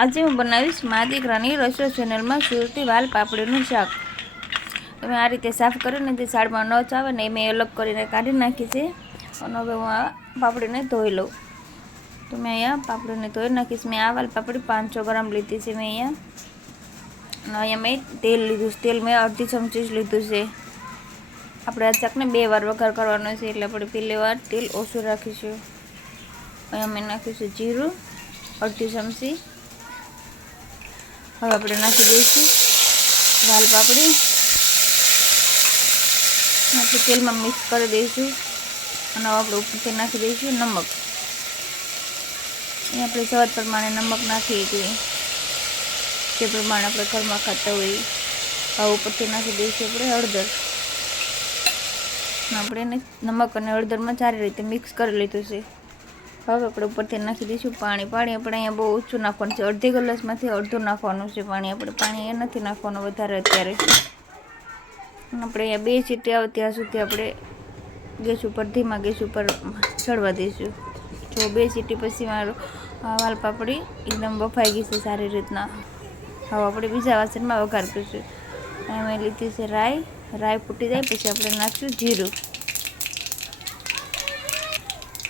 આજે હું બનાવીશ મા દીકરાની રસોઈ ચેનલમાં સુરતી વાલ પાપડીનું શાક। તમે આ રીતે સાફ કરીને જે સાડમાં નચ આવે ને એ મેં અલગ કરીને કાઢી નાખી છે। અને હવે હું આ પાપડીને ધોઈ લઉં। તો મેં અહીંયા પાપડીને ધોઈ નાખીશ। મેં આ વાલ પાપડી 500 ગ્રામ લીધી છે મેં અહીંયા। અને અહીંયા મેં તેલ લીધું છે। તેલ મેં અડધી ચમચી જ લીધું છે। આપણે આ શાકને 2 વાર વઘાર કરવાનો છે એટલે આપણે પહેલી વાર તેલ ઓછું રાખીશું। અહીંયા મેં નાખીશું જીરું અડધી ચમચી। હવે આપણે નાખી દઈશું વાલ પાપડી। આપણે તેલમાં મિક્સ કરી દઈશું અને આપણે ઉપરથી નાખી દઈશું નમક। એ આપણે સ્વાદ પ્રમાણે નમક નાખીએ છીએ, જે પ્રમાણે આપણે ઘરમાં ખાતા હોઈએ। હવે ઉપરથી નાખી દઈશું આપણે હળદર। આપણે એને નમક અને હળદરમાં સારી રીતે મિક્સ કરી લીધું છે। હવે આપણે ઉપરથી નાખી દઈશું પાણી। પાણી આપણે અહીંયા બહુ ઓછું નાખવાનું છે, અડધી ગ્લાસમાંથી અડધું નાખવાનું છે પાણી। આપણે પાણી એ નથી નાખવાનું વધારે અત્યારે। આપણે અહીંયા 2 સીટી આવે ત્યાં સુધી આપણે ગેસ ઉપર ધીમા ગેસ ઉપર ચડવા દઈશું। જો 2 સીટી પછી મારું વાલ પાપડી એકદમ બફાઈ ગઈ છે સારી રીતના। હવે આપણે બીજા વાસણમાં વઘાર કરીશું। અહીંયા મેં લીધી છે રાઈ। રાઈ ફૂટી જાય પછી આપણે નાખીશું જીરું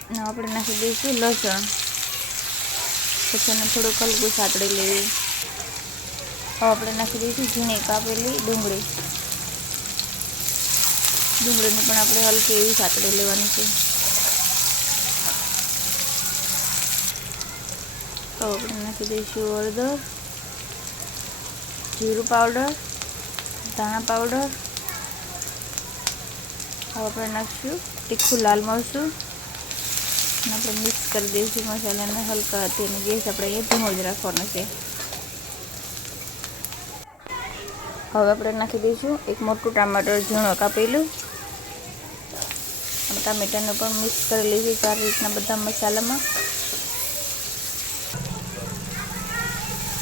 અને આપણે નાખી દઈશું લસણ। પછી એને થોડુંક હલકું સાતળી લેવી। હવે આપણે નાખી દઈશું ઝીણી કાપેલી ડુંગળી। ડુંગળીને પણ આપણે હલકી એવી સાતળી લેવાની છે। હવે આપણે નાખી દઈશું હળદર, જીરું પાવડર, ધાણા પાવડર। હવે આપણે નાખીશું તીખું લાલ મરચું અને આપણે મિક્સ કરી દઈશું મસાલાને હલકા હાથે। અને ગેસ આપણે અહીંયા ધીમો જ રાખવાનો છે। હવે આપણે નાખી દઈશું એક મોટું ટામેટર ઝીણું કાપેલું અને ટામેટાને પણ મિક્સ કરી લઈશું સારી રીતના બધા મસાલામાં।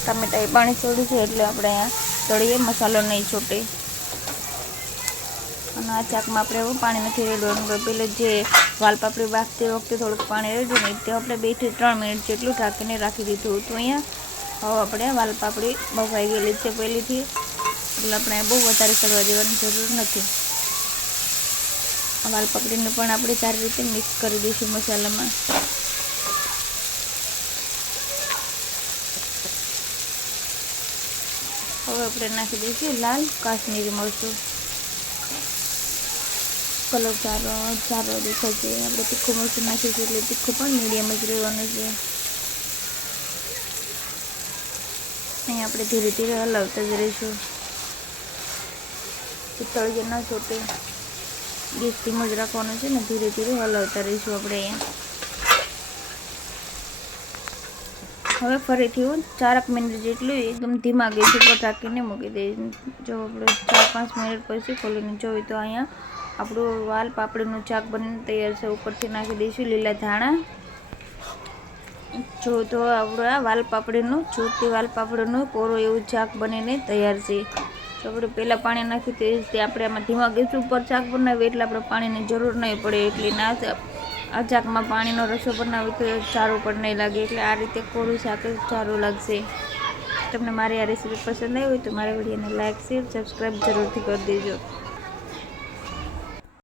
ટામેટા એ પાણી છોડ્યું છે એટલે આપણે અહીંયા તળીએ મસાલો નહીં છૂટે। અને આ શાકમાં આપણે એવું પાણી નથી રેડવાનું। પહેલાં જે વાલ પાપડી બાફતી વખતે થોડુંક પાણી રેડ્યું ને તે આપણે 2 થી 3 મિનિટ જેટલું ઢાંકીને રાખી દીધું હતું અહીંયા। હવે આપણે વાલ પાપડી બફાઈ ગયેલી છે પહેલીથી, એટલે આપણે બહુ વધારે ચડવા દેવાની જરૂર નથી। વાલ પાપડીને પણ આપણે સારી રીતે મિક્સ કરી દઈશું મસાલામાં। હવે આપણે નાખી દઈશું લાલ કાશ્મીરી મરચું। કલર સારો દેખાય છે। આપણે તીખું મરચું નાખીશું એટલે તીખું પણ મીડિયમ જ રહેવાનું છે। અહીં આપણે ધીરે ધીરે હલાવતા જ રહીશું, તળિયે ન છૂટે। ગેસ ધીમો જ રાખવાનો છે ને ધીરે ધીરે હલાવતા રહીશું આપણે અહીંયા। હવે ફરીથી હું 4 મિનિટ જેટલું એકદમ ધીમા ગેસ ઉપર રાખીને મૂકી દઈશ। જો આપણે 4-5 મિનિટ પછી ખોલીને જોઈએ તો અહીંયા આપણું વાલ પાપડીનું શાક બનીને તૈયાર છે। ઉપરથી નાખી દઈશું લીલા ધાણા। જો તો આપણું આ વાલ પાપડીનું સુરતી વાલ પાપડીનું કોરું એવું શાક બનીને તૈયાર છે। તો આપણે પહેલાં પાણી નાખી તે આપણે આમાં ધીમા ગેસ ઉપર શાક બનાવીએ એટલે આપણે પાણીની જરૂર નહીં પડે। એટલે ના આ શાકમાં પાણીનો રસો બનાવીએ તો સારું પણ નહીં લાગે, એટલે આ રીતે કોરું શાક જ સારું લાગશે। તમને મારી આ રેસીપી પસંદ આવી હોય તો મારા વિડીયોને લાઇક, શેર, સબસ્ક્રાઈબ જરૂરથી કરી દેજો।